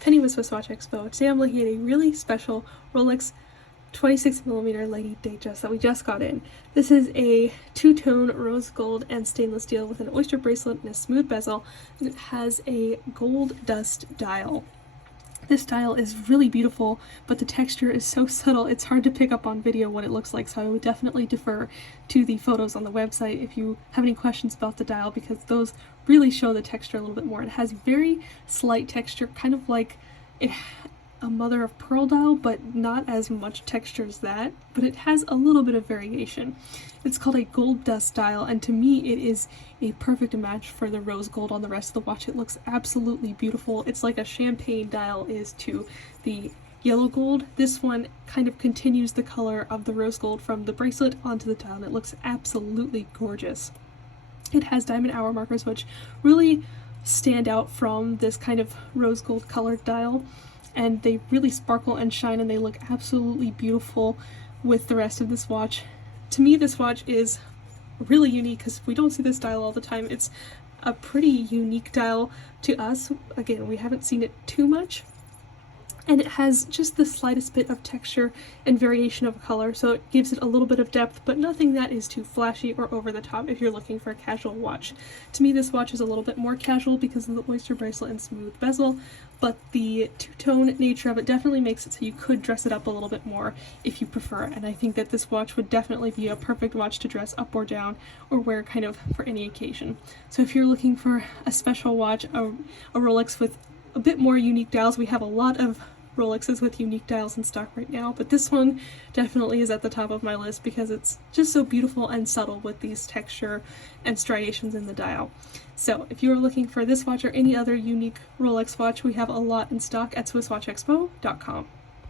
Penny with SwissWatchExpo. Today I'm looking at a really special Rolex 26mm Lady Datejust that we just got in. This is a two-tone rose gold and stainless steel with an oyster bracelet and a smooth bezel, and it has a gold dust dial. This dial is really beautiful, but the texture is so subtle it's hard to pick up on video what it looks like, so I would definitely defer to the photos on the website if you have any questions about the dial, because those really show the texture a little bit more. It has very slight texture, kind of like a mother of pearl dial, but not as much texture as that, but it has a little bit of variation. It's called a gold dust dial, and to me it is a perfect match for the rose gold on the rest of the watch. It looks absolutely beautiful. It's like a champagne dial is to the yellow gold. This one kind of continues the color of the rose gold from the bracelet onto the dial, and it looks absolutely gorgeous. It has diamond hour markers, which really stand out from this kind of rose gold colored dial, and they really sparkle and shine, and they look absolutely beautiful with the rest of this watch. To me, this watch is really unique because we don't see this dial all the time. It's a pretty unique dial to us. Again, we haven't seen it too much, and it has just the slightest bit of texture and variation of color, so it gives it a little bit of depth, but nothing that is too flashy or over the top if you're looking for a casual watch. To me, this watch is a little bit more casual because of the oyster bracelet and smooth bezel, but the two-tone nature of it definitely makes it so you could dress it up a little bit more if you prefer, and I think that this watch would definitely be a perfect watch to dress up or down or wear kind of for any occasion. So if you're looking for a special watch, a Rolex with a bit more unique dials, we have a lot of Rolexes with unique dials in stock right now, but this one definitely is at the top of my list because it's just so beautiful and subtle with these texture and striations in the dial. So if you are looking for this watch or any other unique Rolex watch, we have a lot in stock at SwissWatchExpo.com.